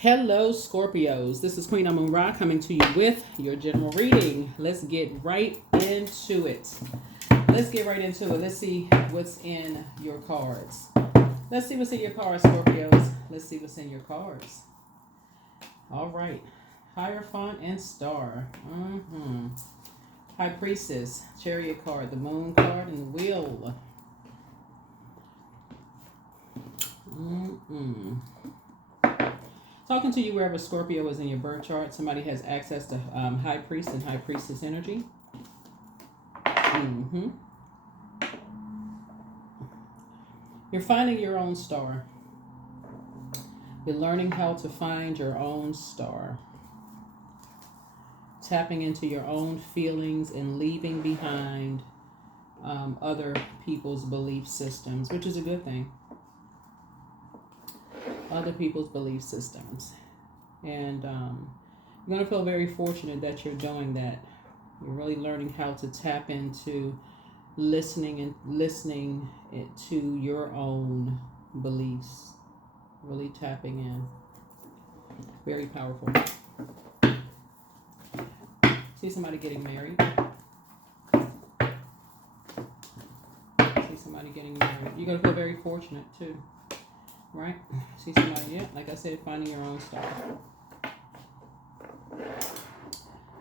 Hello, Scorpios. This is Queen Amun Ra coming to you with your general reading. Let's get right into it. Let's see what's in your cards. Let's see what's in your cards, Scorpios. Let's see what's in your cards. All right. Hierophant and Star. High Priestess, Chariot card, the Moon card, and the Wheel. Talking to you wherever Scorpio is in your birth chart. Somebody has access to High Priest and High Priestess energy. You're finding your own star. You're learning how to find your own star. Tapping into your own feelings and leaving behind other people's belief systems, which is a good thing. Other people's belief systems. And you're going to feel very fortunate that you're doing that. You're really learning how to tap into listening to your own beliefs. Really tapping in. Very powerful. See somebody getting married. See somebody getting married. You're going to feel very fortunate too. Right? See somebody, yeah, like I said, finding your own star.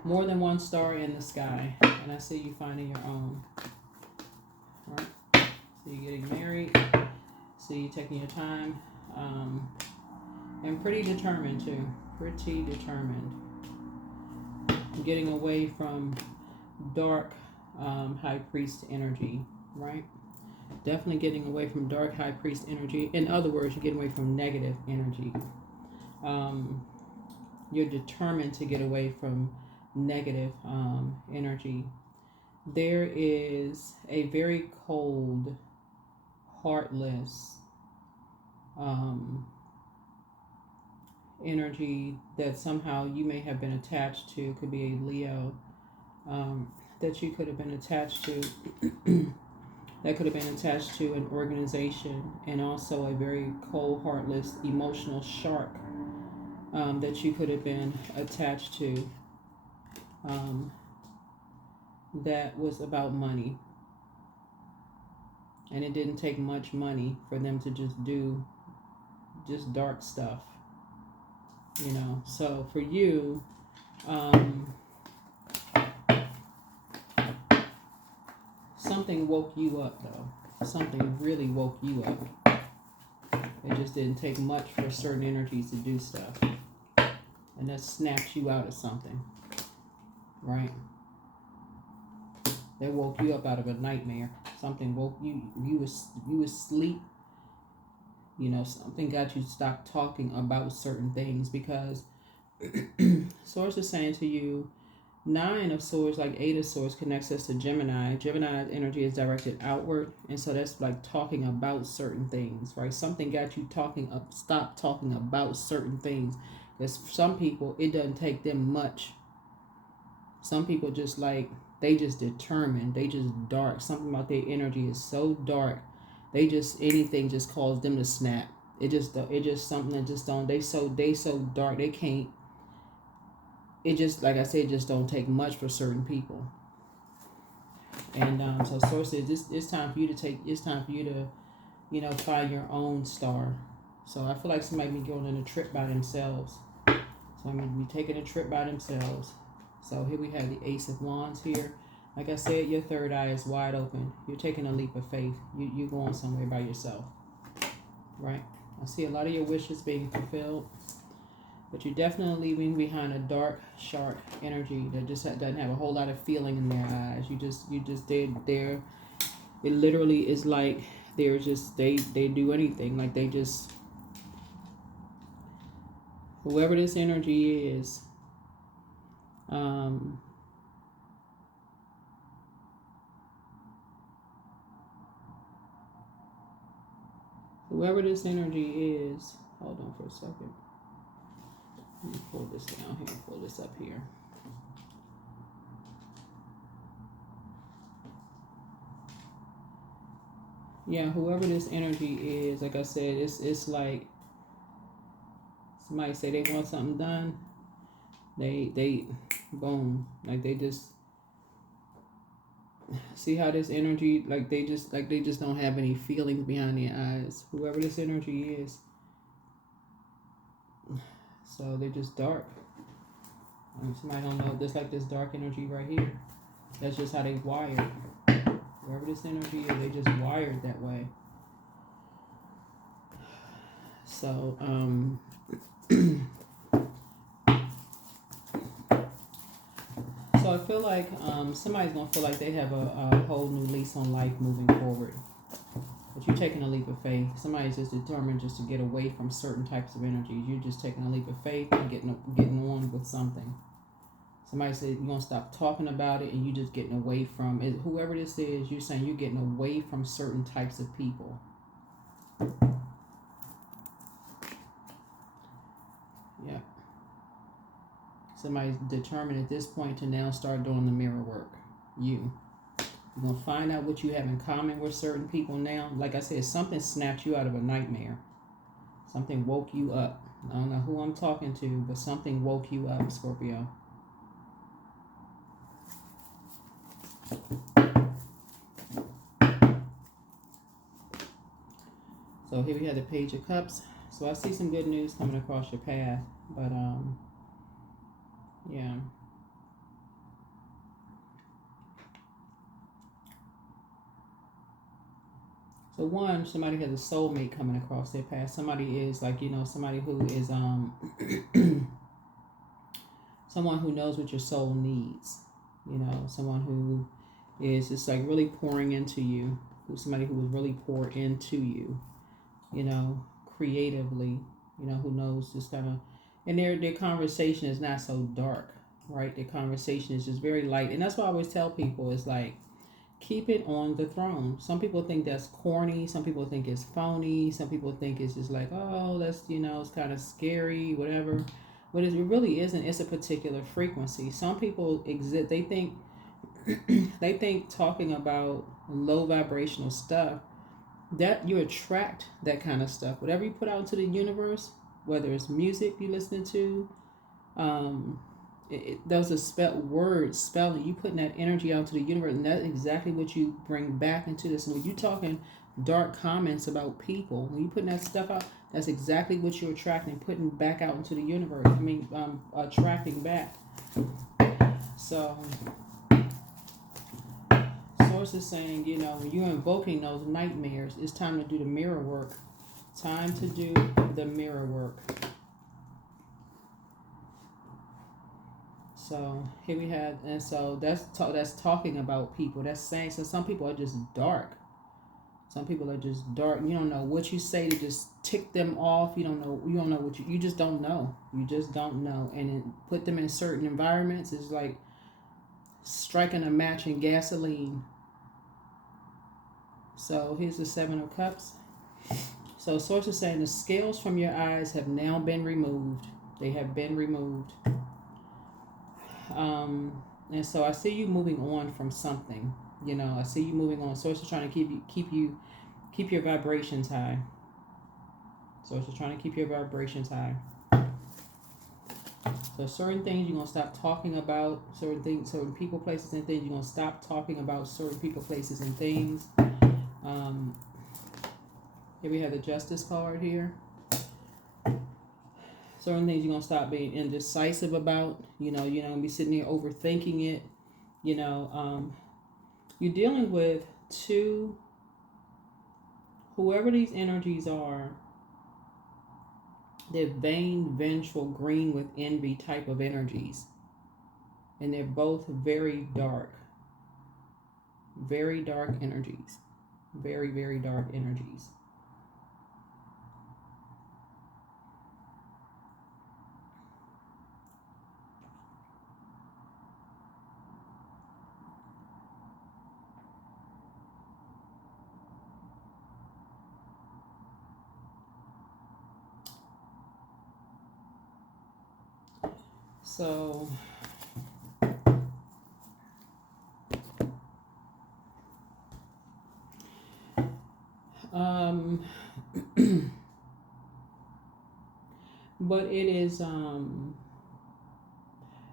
More than one star in the sky. And I see you finding your own. Right? So you getting married. See you taking your time. And pretty determined too. Pretty determined. Getting away from dark high priest energy. Right? Definitely getting away from dark high priest energy. In other words, you're getting away from negative energy. You're determined to get away from negative energy. There is a very cold, heartless energy that somehow you may have been attached to. Could be a Leo that you could have been attached to. That could have been attached to an organization, and also a very cold, heartless, emotional shark that you could have been attached to that was about money. And it didn't take much money for them to just do just dark stuff, you know. So for you, something woke you up, though. Something really woke you up. It just didn't take much for certain energies to do stuff. And that snapped you out of something. Right? That woke you up out of a nightmare. Something woke you. You was asleep. You know, something got you to stop talking about certain things, because Source is saying to you, 9 of Swords, like 8 of Swords, connects us to Gemini. Gemini's energy is directed outward, and so that's like talking about certain things, right? Something got you talking up. Stop talking about certain things. Because some people, it doesn't take them much. Some people just like, they just determined. They just dark. Something about their energy is so dark. They just, anything just calls them to snap. It just something that just don't. They so dark. They can't. It just, like I said, it just don't take much for certain people. And so Source says it's time for you to you know, find your own star. So I feel like somebody be going on a trip by themselves. So I'm going to be taking a trip by themselves. So here we have the Ace of Wands here. Like I said, your third eye is wide open. You're taking a leap of faith. You're going somewhere by yourself. Right? I see a lot of your wishes being fulfilled. But you're definitely leaving behind a dark shark energy that just doesn't have a whole lot of feeling in their eyes. You just they're it literally is like they're just they do anything. Like they just, whoever this energy is, whoever this energy is, hold on for a second. Let me pull this down here, pull this up here. Yeah, whoever this energy is, like I said, it's like Somebody say they want something done. They boom. Like they just see how this energy, like they just don't have any feelings behind their eyes. Whoever this energy is. So they're just dark. Somebody don't know, just like this dark energy right here. That's just how they wired. Wherever this energy is, they just wired that way. So, so I feel like somebody's gonna feel like they have a whole new lease on life moving forward. But you're taking a leap of faith. Somebody's just determined just to get away from certain types of energies. You're just taking a leap of faith and getting on with something. Somebody said you're gonna stop talking about it and you just getting away from it. Whoever this is, you're saying you're getting away from certain types of people. Yeah. Somebody's determined at this point to now start doing the mirror work. You're going to find out what you have in common with certain people now. Like I said, something snatched you out of a nightmare. Something woke you up. I don't know who I'm talking to, but something woke you up, Scorpio. So here we have the Page of Cups. So I see some good news coming across your path. But, yeah. So one, somebody has a soulmate coming across their path. Somebody is like, somebody who is someone who knows what your soul needs. Someone who is just like really pouring into you. Somebody who will really pour into you, creatively, who knows just kind of, and their conversation is not so dark, right? Their conversation is just very light. And that's why I always tell people is like, keep it on the throne. Some people think that's corny. Some people think it's phony. Some people think it's just like, oh, that's, it's kind of scary, whatever. But it really isn't. It's a particular frequency. Some people exist. They think talking about low vibrational stuff, that you attract that kind of stuff. Whatever you put out into the universe, whether it's music you listen to, those are words, spelling. You putting that energy out to the universe, and that's exactly what you bring back into this. And when you're talking dark comments about people, when you putting that stuff out, that's exactly what you're attracting, putting back out into the universe. Attracting back. So, Source is saying, when you're invoking those nightmares, it's time to do the mirror work. Time to do the mirror work. So here we have, and so that's talking about people. That's saying, so some people are just dark. Some people are just dark. You don't know what you say to just tick them off. You don't know what you just don't know. You just don't know. And then put them in certain environments is like striking a match in gasoline. So here's the Seven of Cups. So Source is saying the scales from your eyes have now been removed. They have been removed. And so I see you moving on from something. I see you moving on. Source is trying to keep your vibrations high. Source is trying to keep your vibrations high. So certain things you're gonna stop talking about. Certain things, certain people, places, and things you're gonna stop talking about. Certain people, places, and things. Here we have the Justice card here. Certain things you're gonna stop being indecisive about. You're not gonna be sitting there overthinking it. You're dealing with whoever these energies are. They're vain, vengeful, green with envy type of energies, and they're both very dark. Very dark energies. Very, very dark energies. So, But it is,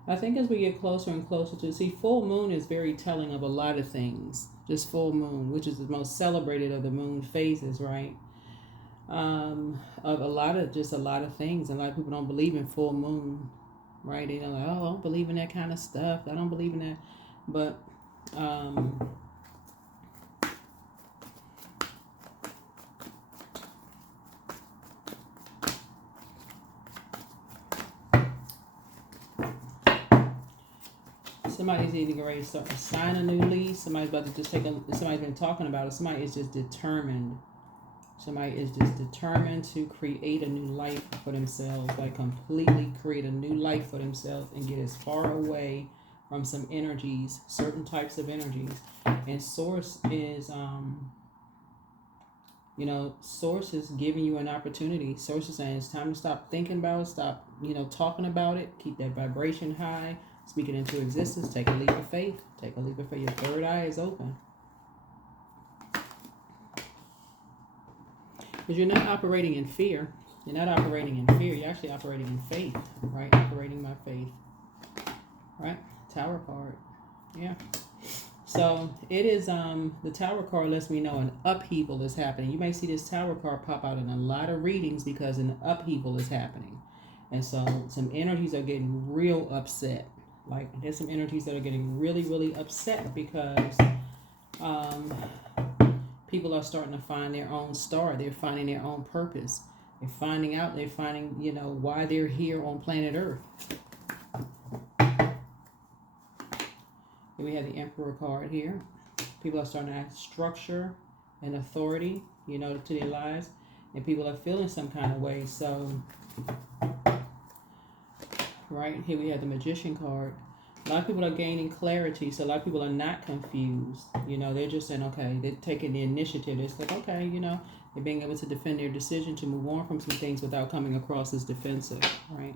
I think as we get closer and closer to, see, full moon is very telling of a lot of things. Just full moon, which is the most celebrated of the moon phases, right? Of a lot of things. And a lot of people don't believe in full moon, right? They don't like, oh, I don't believe in that kind of stuff. I don't believe in that. But, somebody's either ready to start to sign a new lease. Somebody's about to just somebody's been talking about it. Somebody is just determined. Somebody is just determined to create a new life for themselves, like completely create a new life for themselves and get as far away from some energies, certain types of energies. And source is, source is giving you an opportunity. Source is saying it's time to stop thinking about it, stop, talking about it, keep that vibration high, speak it into existence, take a leap of faith. Take a leap of faith. Your third eye is open. Because you're not operating in fear. You're not operating in fear. You're actually operating in faith, right? Operating by faith, right? Tower card. Yeah. So it is, the Tower card lets me know an upheaval is happening. You may see this Tower card pop out in a lot of readings because an upheaval is happening. And so some energies are getting real upset. Like there's some energies that are getting really, really upset because people are starting to find their own star. They're finding their own purpose. They're finding, why they're here on planet Earth. We have the Emperor card here. People are starting to add structure and authority, to their lives. And people are feeling some kind of way. So, right here we have the Magician card. A lot of people are gaining clarity, so a lot of people are not confused. They're just saying, okay, they're taking the initiative. It's like, okay, they're being able to defend their decision to move on from some things without coming across as defensive, right?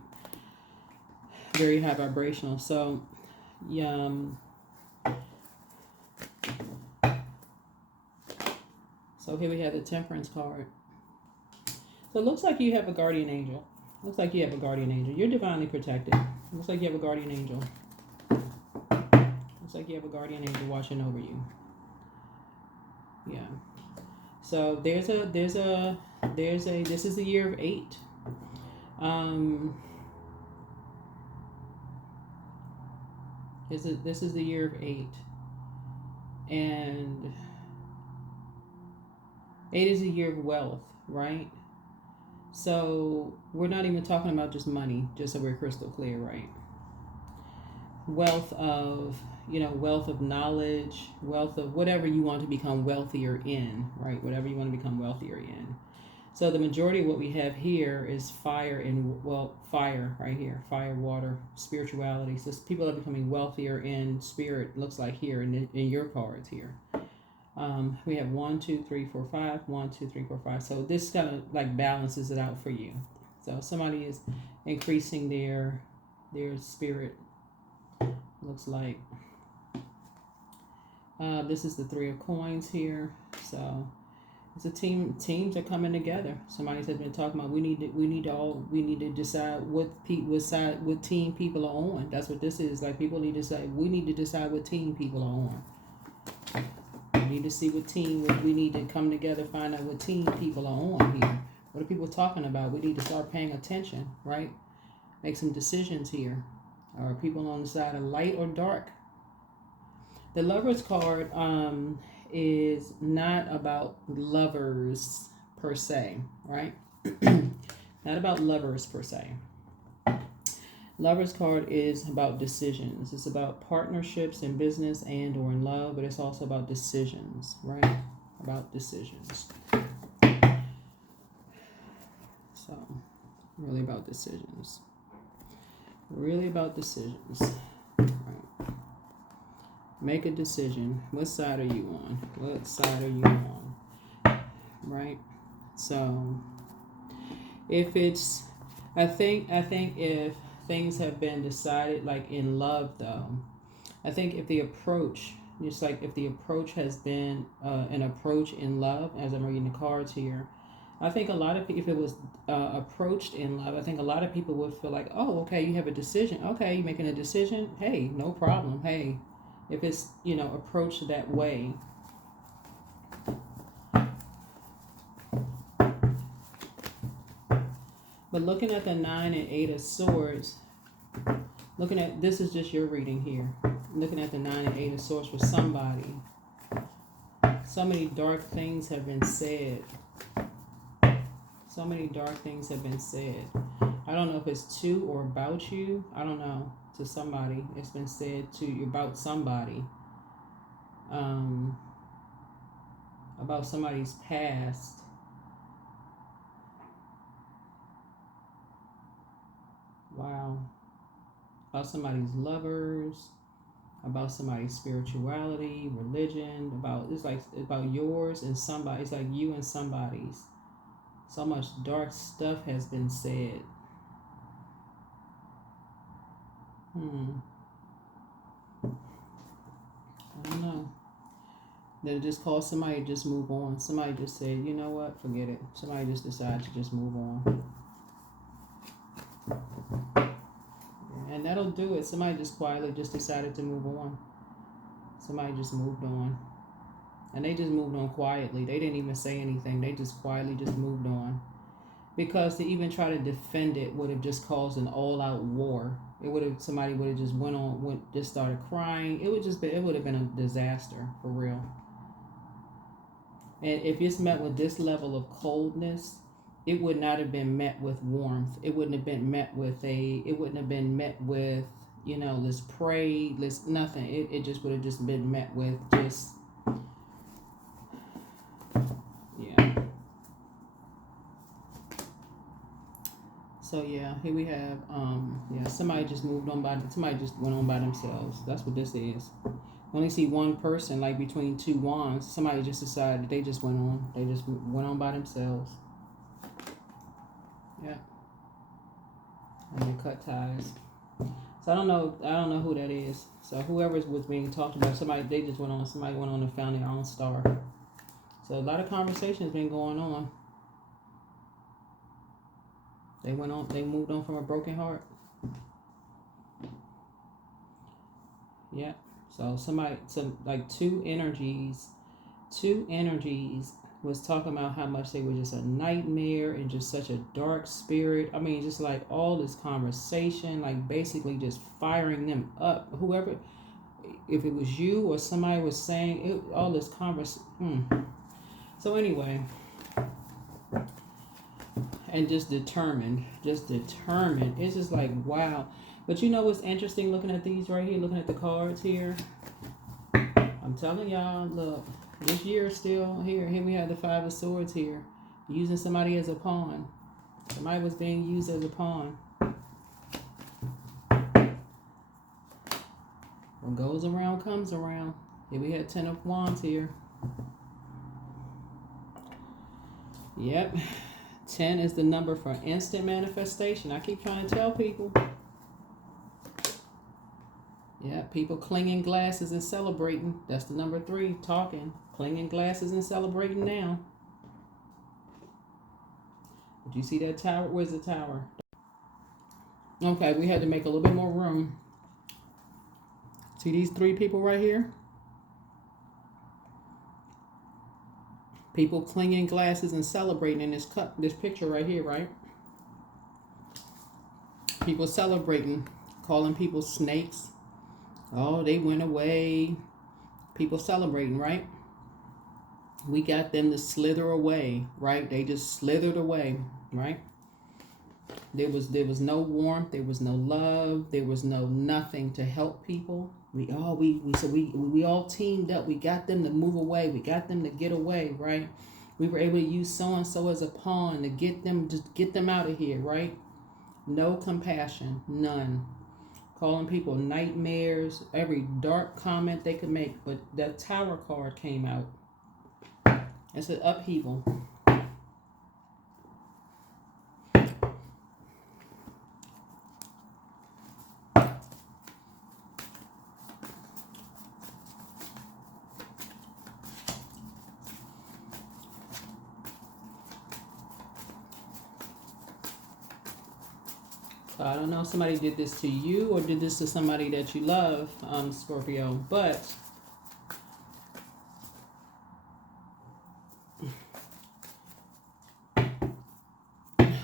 Very high vibrational. So, so here we have the Temperance card. So it looks like you have a guardian angel. You're divinely protected. Looks like you have a guardian angel. Looks like you have a guardian angel watching over you. Yeah. So this is the year of 8. This is the year of 8. And 8 is a year of wealth, right? So we're not even talking about just money, just so we're crystal clear, right? Wealth of knowledge, wealth of whatever you want to become wealthier in, right? Whatever you want to become wealthier in. So the majority of what we have here is fire fire right here, fire, water, spirituality. So people are becoming wealthier in spirit, looks like here in your cards here. We have 1, 2, 3, 4, 5. 1, 2, 3, 4, 5. So this kind of like balances it out for you. So somebody is increasing their spirit. Looks like this is the 3 of coins here. So it's a team. Teams are coming together. Somebody has been talking about we need to decide what team people are on. That's what this is. Like people need to say we need to decide what team people are on. We need to see we need to come together, find out what team people are on here. What are people talking about? We need to start paying attention, right? Make some decisions here. Are people on the side of light or dark? The Lovers card is not about lovers per se, right? Not about lovers per se. Lovers card is about decisions. It's about partnerships in business and or in love, but it's also about decisions, right? About decisions. So, really about decisions. Really about decisions. Right. Make a decision. What side are you on? What side are you on? Right? So, if it's, I think if things have been decided, like in love though, I think if the approach, has been an approach in love, as I'm reading the cards here, I think a lot of people, if it was approached in love, I think a lot of people would feel like, oh, okay, you have a decision. Okay, you're making a decision. Hey, no problem. Hey, if it's, approached that way. But looking at the 9 and 8 of Swords, this is just your reading here. Looking at the 9 and 8 of Swords for somebody. So many dark things have been said. So many dark things have been said. I don't know if it's to or about you. I don't know. To somebody. It's been said to you about somebody. About somebody's past. Wow. About somebody's lovers. About somebody's spirituality, religion. It's like about yours and somebody. It's like you and somebody's. So much dark stuff has been said. I don't know. They just call somebody, just move on. Somebody just said, you know what, forget it. Somebody just decided to just move on. And that'll do it. Somebody just quietly just decided to move on. Somebody just moved on. And they just moved on quietly. They didn't even say anything. They just quietly just moved on. Because to even try to defend it would have just caused an all-out war. Somebody would have just just started crying. It would have been a disaster for real. And if it's met with this level of coldness, it would not have been met with warmth. It wouldn't have been met with let's pray, let's nothing. It just would have just been met with just, yeah. So yeah, here we have, somebody just somebody just went on by themselves. That's what this is. I only see one person, like between two wands. Somebody just decided they just went on. They just went on by themselves. Yeah. And they cut ties. So I don't know who that is. So whoever was being talked about, somebody went on and found their own star. So a lot of conversation has been going on. They moved on from a broken heart. Yeah. So two energies was talking about how much they were just a nightmare and just such a dark spirit. I mean, just like all this conversation, like basically just firing them up. Whoever, if it was you or somebody was saying it, all this conversation. So anyway, and just determined. It's just like, wow. But you know what's interesting looking at these right here, looking at the cards here? I'm telling y'all, look, this year is still here. Here we have the 5 of Swords here. Using somebody as a pawn. Somebody was being used as a pawn. What goes around comes around. Here we have 10 of Wands here. Yep. 10 is the number for instant manifestation. I keep trying to tell people. Yeah, people clinging glasses and celebrating. That's the number 3, talking. Clinging glasses and celebrating now. Did you see that tower? Where's the tower? Okay, we had to make a little bit more room. See these 3 people right here? People clinging glasses and celebrating in this picture right here, right? People celebrating, calling people snakes. Oh, they went away. People celebrating, right? We got them to slither away, right? They just slithered away, right? There was no warmth, there was no love, there was no nothing to help people. We all teamed up. We got them to move away. We got them to get away, right? We were able to use so and so as a pawn to get them out of here, right? No compassion, none. Calling people nightmares, every dark comment they could make, but the Tower card came out. It's an upheaval. So I don't know if somebody did this to you or did this to somebody that you love, Scorpio. But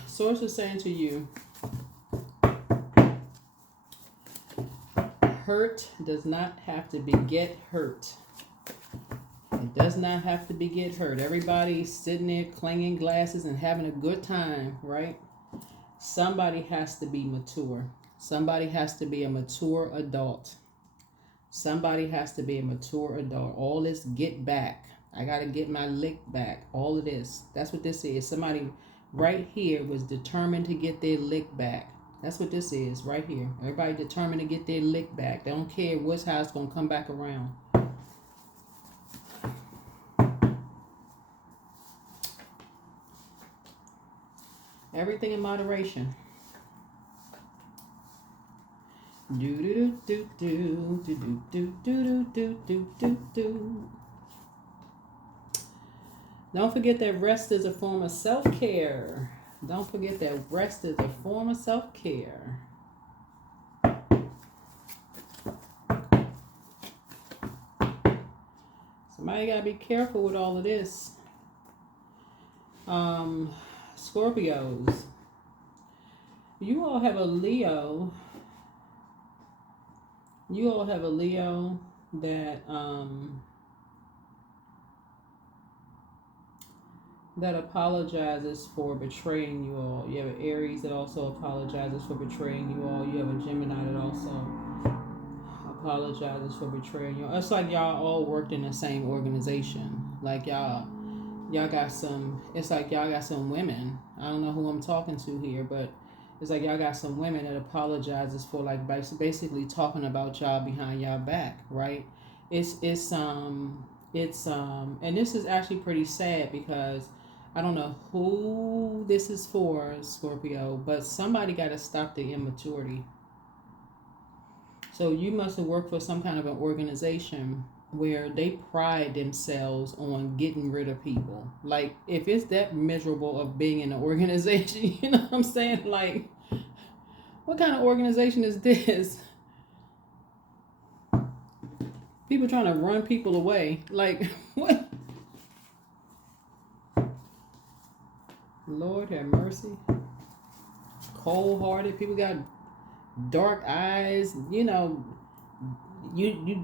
Source is saying to you, hurt does not have to beget hurt. It does not have to beget hurt. Everybody's sitting there clanging glasses and having a good time, right? Somebody has to be mature. Somebody has to be a mature adult. Somebody has to be a mature adult. All this get back. I got to get my lick back. All of this. That's what this is. Somebody right here was determined to get their lick back. That's what this is right here. Everybody determined to get their lick back. They don't care how it's going to come back around. Everything in moderation. Do do do do do do do do do do do do. Don't forget that rest is a form of self-care. Don't forget that rest is a form of self-care. Somebody gotta be careful with all of this. Scorpios, you all have a Leo. You all have a Leo that that apologizes for betraying you all. You have an Aries that also apologizes for betraying you all. You have a Gemini that also apologizes for betraying you all. It's like y'all all worked in the same organization. Like y'all got some, it's like y'all got some women. I don't know who I'm talking to here, but it's like y'all got some women that apologizes for like basically talking about y'all behind y'all back, right? And this is actually pretty sad because I don't know who this is for, Scorpio, but somebody got to stop the immaturity. So you must have worked for some kind of an organization where they pride themselves on getting rid of people. Like, if it's that miserable of being in an organization, you know what I'm saying? Like, what kind of organization is this? People trying to run people away. Like, what? Lord have mercy. Cold-hearted. People got dark eyes. You know, you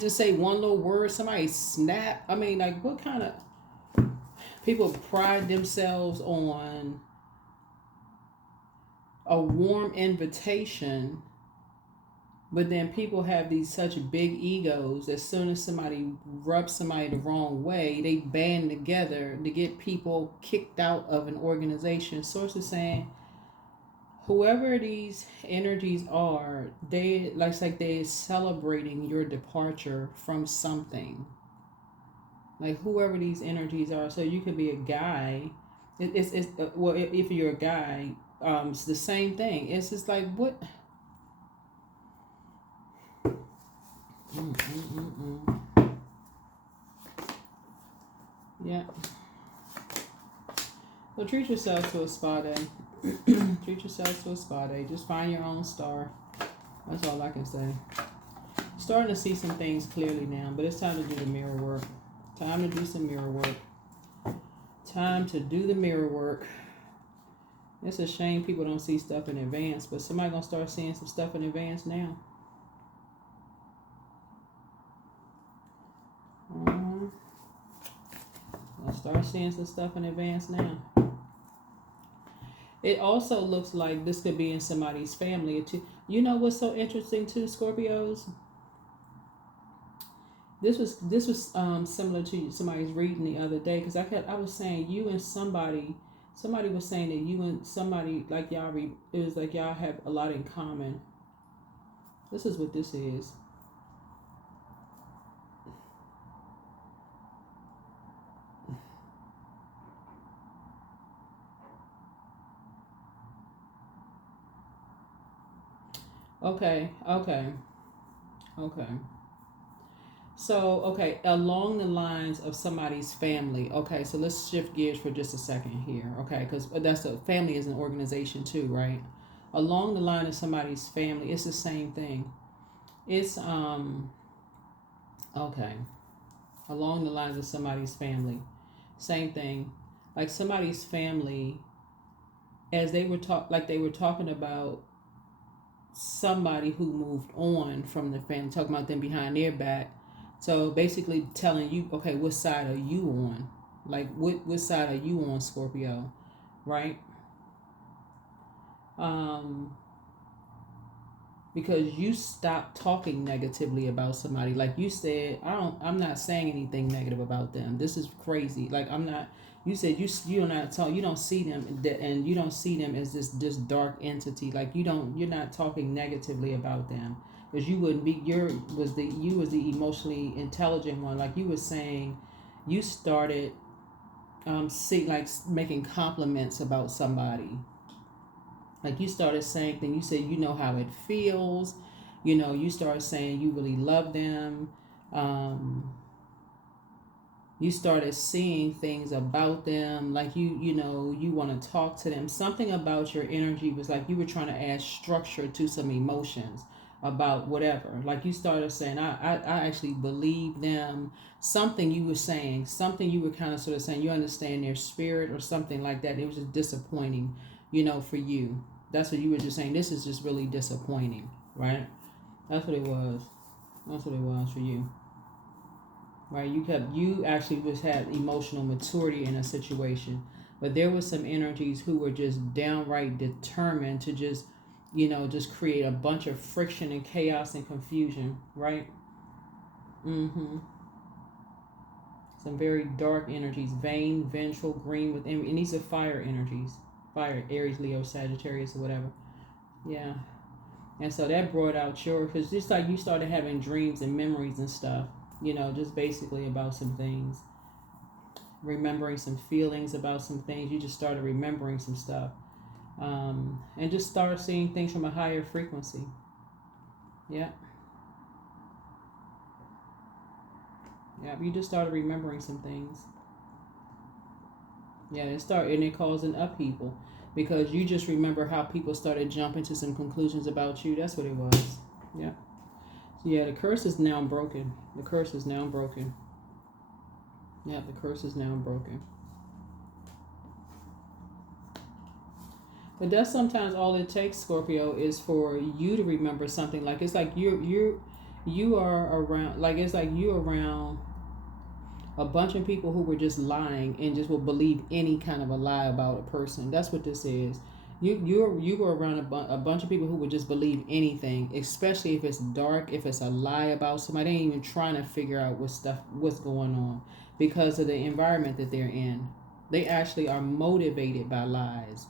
just say one little word, somebody snap. I mean, like, what kind of people pride themselves on a warm invitation, but then people have these such big egos. As soon as somebody rubs somebody the wrong way, they band together to get people kicked out of an organization. Source is saying, whoever these energies are, they like they're celebrating your departure from something. Like, whoever these energies are. So you could be a guy. Well, if you're a guy, it's the same thing. It's just like, what? Yeah. Well, treat yourself to a spa day. Treat yourself to a spa day. Just find your own star. That's all I can say. Starting to see some things clearly now, but it's time to do the mirror work. Time to do some mirror work. Time to do the mirror work. It's a shame people don't see stuff in advance, but somebody gonna start seeing some stuff in advance now. I'll start seeing some stuff in advance now. It also looks like this could be in somebody's family too. You know what's so interesting too, Scorpios? This was similar to somebody's reading the other day, because I was saying you and somebody was saying that you and somebody, like y'all it was like y'all have a lot in common. This is what this is. Okay. So, okay, along the lines of somebody's family. Okay, so let's shift gears for just a second here. Okay, because family is an organization too, right? along the line of somebody's family. It's the same thing. It's okay. Along the lines of somebody's family. Same thing. Like somebody's family, as they were talking about somebody who moved on from the family, talking about them behind their back. So basically telling you, okay, what side are you on? Like what side are you on, Scorpio? Right? Because you stopped talking negatively about somebody. Like you said, I'm not saying anything negative about them. This is crazy. Like I'm not. You said you're not talking. You don't see them and you don't see them as this dark entity. Like you're not talking negatively about them, because you wouldn't be. You was the emotionally intelligent one. Like you were saying, you started making compliments about somebody. Like you started saying things. You said you know how it feels. You started saying you really love them. You started seeing things about them. Like you want to talk to them. Something about your energy was like you were trying to add structure to some emotions about whatever. Like you started saying, I actually believe them. Something you were saying. Something you were kind of sort of saying. You understand their spirit or something like that. It was just disappointing, for you. That's what you were just saying. This is just really disappointing, right? That's what it was. That's what it was for you. Right? You actually just had emotional maturity in a situation. But there was some energies who were just downright determined to just create a bunch of friction and chaos and confusion, right? Mm-hmm. Some very dark energies, vain, vengeful, green and these are fire energies. Fire, Aries, Leo, Sagittarius, or whatever. Yeah. And so that brought out because just like you started having dreams and memories and stuff, just basically about some things. Remembering some feelings about some things. You just started remembering some stuff. And just started seeing things from a higher frequency. Yeah. Yeah, you just started remembering some things. Yeah, and it caused an upheaval because you just remember how people started jumping to some conclusions about you. That's what it was. Yeah. So yeah, the curse is now broken. The curse is now broken. Yeah, the curse is now broken. But that's sometimes all it takes, Scorpio, is for you to remember something. Like it's like you are around. Like it's like you around a bunch of people who were just lying and just will believe any kind of a lie about a person. That's what this is. You were around a bunch of people who would just believe anything, especially if it's dark, if it's a lie about somebody. They ain't even trying to figure out what's going on because of the environment that they're in. They actually are motivated by lies.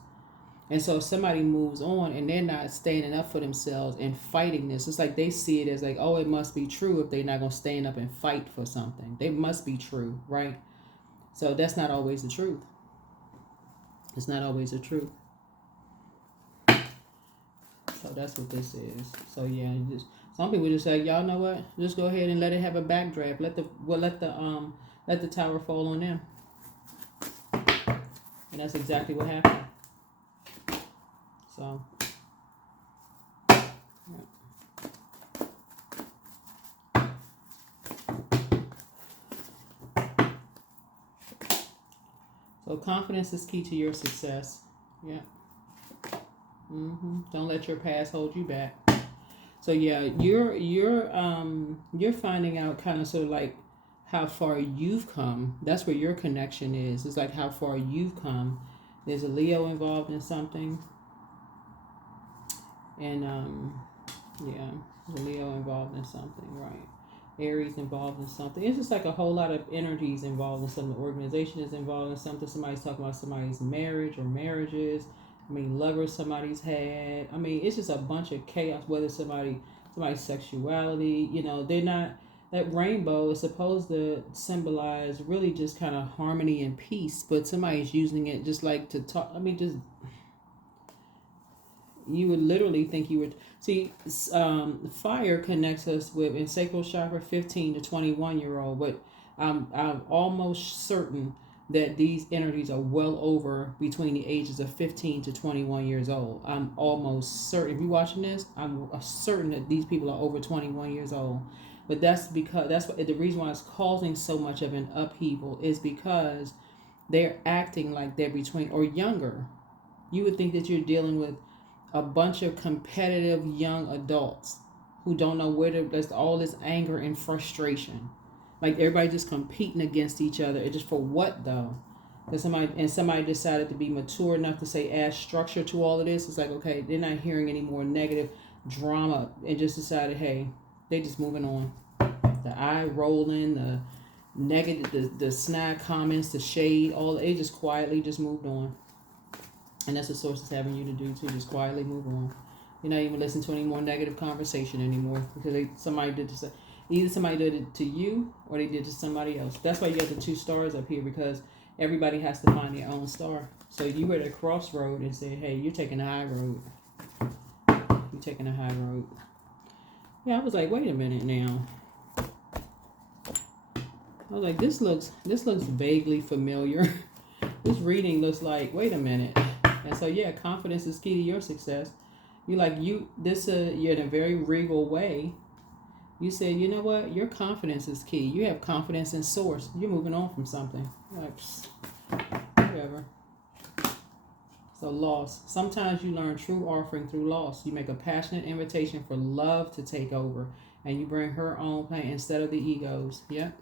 And so if somebody moves on and they're not standing up for themselves and fighting this, it's like they see it as like, oh, it must be true if they're not going to stand up and fight for something. They must be true, right? So that's not always the truth. It's not always the truth. So that's what this is. So yeah, some people just say, y'all know what? Just go ahead and let it have a backdraft. Let the tower fall on them. And that's exactly what happened. So, yeah. So confidence is key to your success. Yeah. Don't let your past hold you back. So yeah, you're finding out kind of sort of like how far you've come. That's where your connection is. It's like how far you've come. There's a Leo involved in something. And the Leo involved in something, right? Aries involved in something. It's just like a whole lot of energies involved in something. The organization is involved in something. Somebody's talking about somebody's marriage or marriages. Lovers somebody's had. It's just a bunch of chaos. Whether somebody's sexuality, they're not. That rainbow is supposed to symbolize really just kind of harmony and peace, but somebody's using it just like to talk. You would literally think you would see. Fire connects us with in sacral chakra 15 to 21-year-old, but I'm almost certain that these energies are well over between the ages of 15 to 21 years old. I'm almost certain, if you're watching this, I'm certain that these people are over 21 years old. But that's because, that's what, the reason why it's causing so much of an upheaval is because they're acting like they're between, or younger. You would think that you're dealing with a bunch of competitive young adults who don't know where to, there's all this anger and frustration. Like everybody just competing against each other. It just for what though? That somebody decided to be mature enough to say add structure to all of this. It's like, okay, they're not hearing any more negative drama and just decided, hey, they just moving on. The eye rolling, the negative, the snide comments, the shade, all they just quietly just moved on. And that's what source is having you to do too, just quietly move on. You're not even listening to any more negative conversation anymore because somebody did this. Either somebody did it to you or they did it to somebody else. That's why you got the 2 stars up here, because everybody has to find their own star. So you were at a crossroad and said, hey, you're taking the high road. You're taking the high road. Yeah, I was like, wait a minute now. I was like, this looks vaguely familiar. This reading looks like, wait a minute. And so yeah, confidence is key to your success. You're in a very regal way. You said, you know what? Your confidence is key. You have confidence in source. You're moving on from something. Like, whatever. So loss. Sometimes you learn true offering through loss. You make a passionate invitation for love to take over. And you bring her own pain instead of the egos. Yep.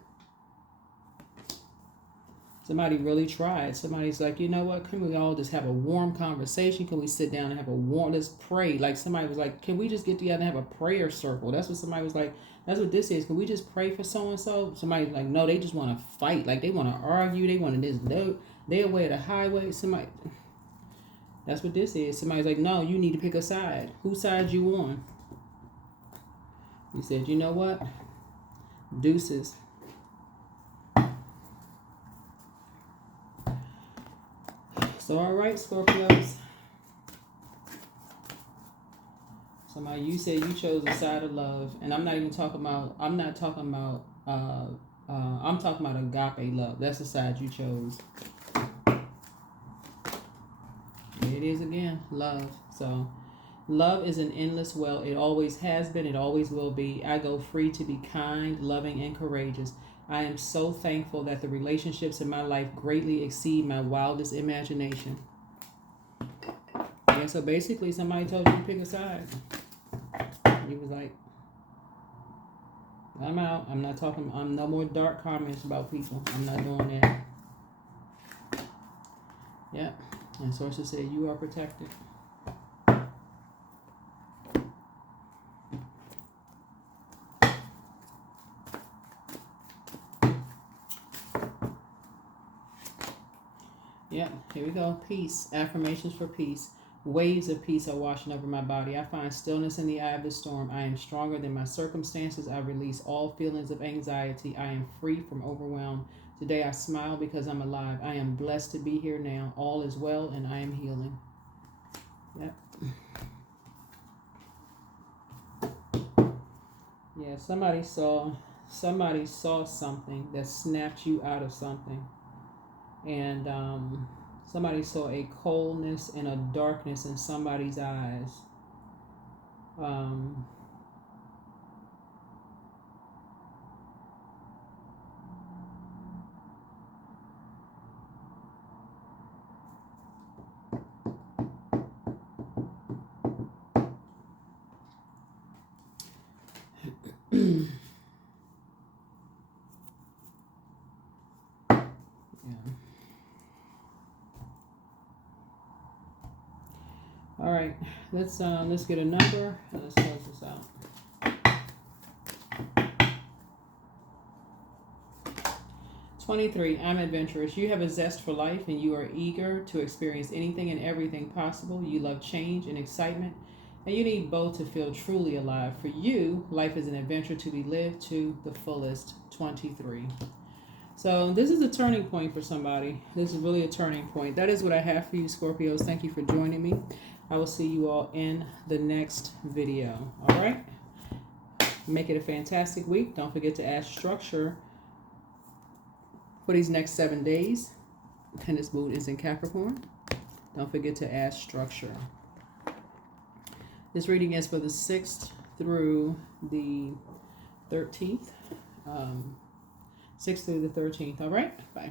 Somebody really tried. Somebody's like, you know what? Can we all just have a warm conversation? Can we sit down and have let's pray? Like somebody was like, can we just get together and have a prayer circle? That's what somebody was like. That's what this is. Can we just pray for so-and-so? Somebody's like, no, they just want to fight. Like they want to argue. They want to this. They're away at the highway. Somebody. That's what this is. Somebody's like, no, you need to pick a side. Whose side you on? He said, you know what? Deuces. So, all right, Scorpios. Somebody, you said you chose the side of love, and I'm talking about agape love. That's the side you chose. There it is again, love. So, love is an endless well. It always has been. It always will be. I go free to be kind, loving, and courageous. I am so thankful that the relationships in my life greatly exceed my wildest imagination. Yeah, so basically somebody told you to pick a side. You was like, I'm out. I'm no more dark comments about people. I'm not doing that. Yep. And sources said you are protected. Yep, here we go. Peace. Affirmations for peace. Waves of peace are washing over my body. I find stillness in the eye of the storm. I am stronger than my circumstances. I release all feelings of anxiety. I am free from overwhelm. Today I smile because I'm alive. I am blessed to be here now. All is well and I am healing. Yep. Yeah, somebody saw something that snapped you out of something. And somebody saw a coldness and a darkness in somebody's eyes. All right, let's get a number and let's close this out. 23. I'm adventurous. You have a zest for life and you are eager to experience anything and everything possible. You love change and excitement, and you need both to feel truly alive. For you, life is an adventure to be lived to the fullest. 23. So this is a turning point for somebody. This is really a turning point. That is what I have for you, Scorpios. Thank you for joining me. I will see you all in the next video. All right? Make it a fantastic week. Don't forget to add structure for these next 7 days. and this moon is in Capricorn. Don't forget to add structure. This reading is for the 6th through the 13th. 6th through the 13th. All right? Bye.